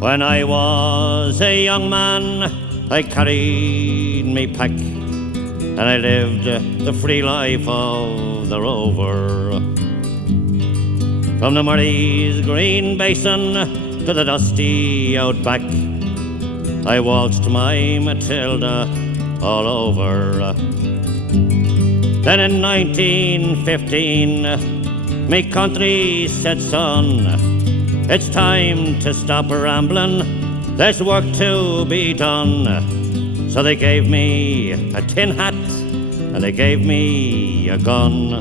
When I was a young man, I carried me pack, and I lived the free life of the rover. From the Murray's green basin to the dusty outback, I waltzed my Matilda all over. Then in 1915, me country said, son, it's time to stop rambling, there's work to be done. So they gave me a tin hat and they gave me a gun,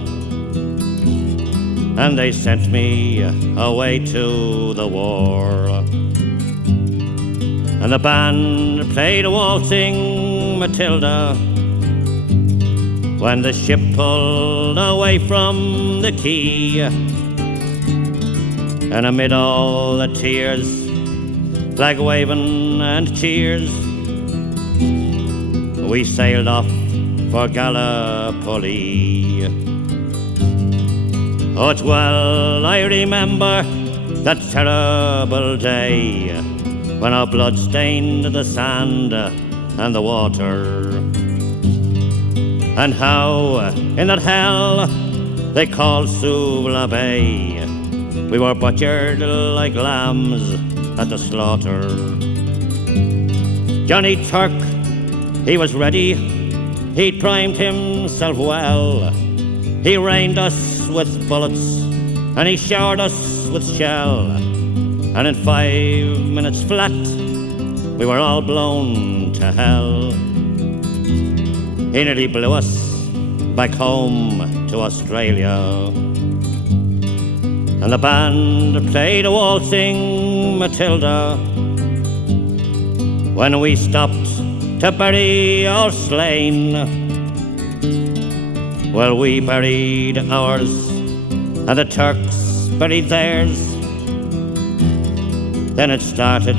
and they sent me away to the war. And the band played a waltzing Matilda when the ship pulled away from the quay. And amid all the tears, flag waving and cheers, we sailed off for Gallipoli. Oh, it's well I remember that terrible day when our blood stained the sand and the water, and how in that hell they called Suvla Bay we were butchered like lambs at the slaughter. Johnny Turk, he was ready, he'd primed himself well. He rained us with bullets and he showered us with shell, and in 5 minutes flat we were all blown to hell. He nearly blew us back home to Australia. And the band played a waltzing Matilda when we stopped to bury our slain. Well, we buried ours and the Turks buried theirs. Then it started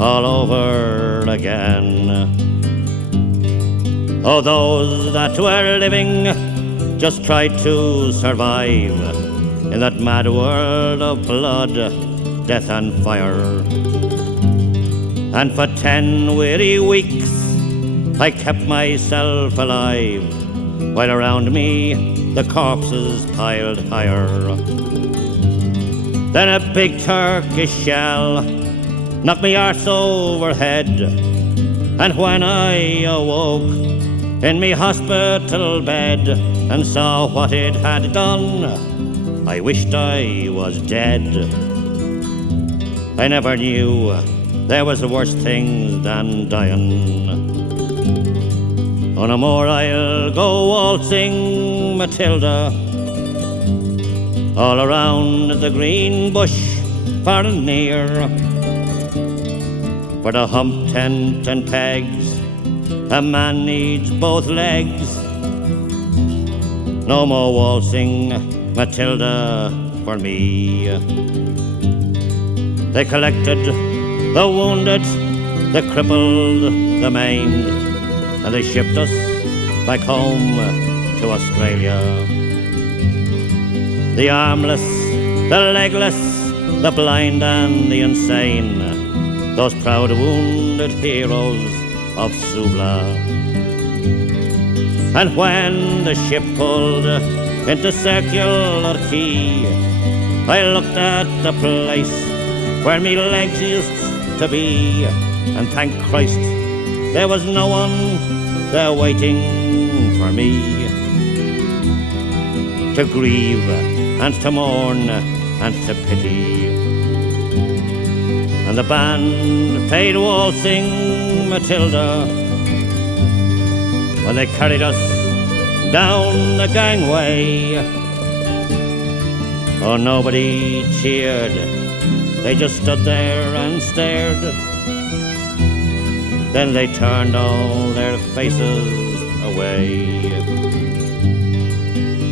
all over again. Oh, those that were living just tried to survive in that mad world of blood, death and fire. And for 10 weary weeks I kept myself alive, while around me the corpses piled higher. Then a big Turkish shell knocked me arse overhead, and when I awoke in me hospital bed and saw what it had done, I wished I was dead. I never knew there was worse things than dying. Oh, no more I'll go waltzing Matilda all around the green bush far and near, for the hump tent and pegs a man needs both legs. No more waltzing Matilda for me. They collected the wounded, the crippled, the maimed, and they shipped us back home to Australia. The armless, the legless, the blind and the insane, those proud wounded heroes of Suvla. And when the ship pulled into Circular Quay, I looked at the place where me legs used to be, and thank Christ there was no one there waiting for me to grieve and to mourn and to pity. And the band played waltzing Matilda when they carried us down the gangway. Oh, nobody cheered, they just stood there and stared. Then they turned all their faces away.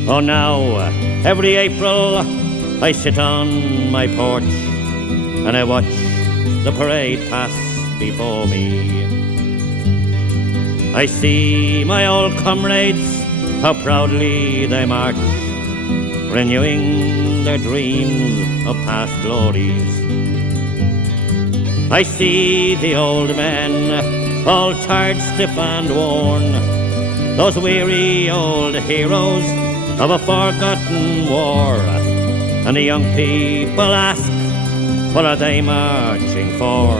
Oh, now every April I sit on my porch and I watch the parade pass before me. I see my old comrades, how proudly they march, renewing their dreams of past glories. I see the old men, all tired, stiff and worn, those weary old heroes of a forgotten war. And the young people ask, what are they marching for?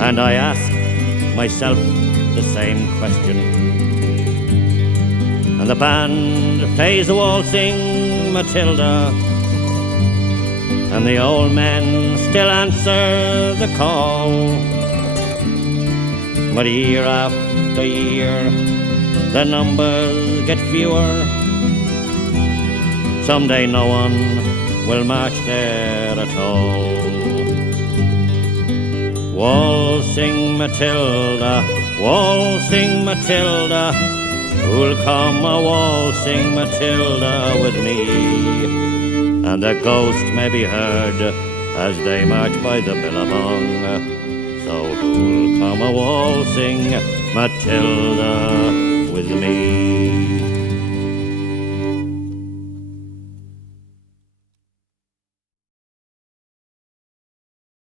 And I ask myself the same question. And the band plays waltzing Matilda, and the old men still answer the call. But year after year, the numbers get fewer. Someday no one will march there at all. Waltzing Matilda, waltzing Matilda, who'll come a waltzing Matilda with me? And the ghost may be heard as they march by the billabong. So who'll come a waltzing Matilda with me?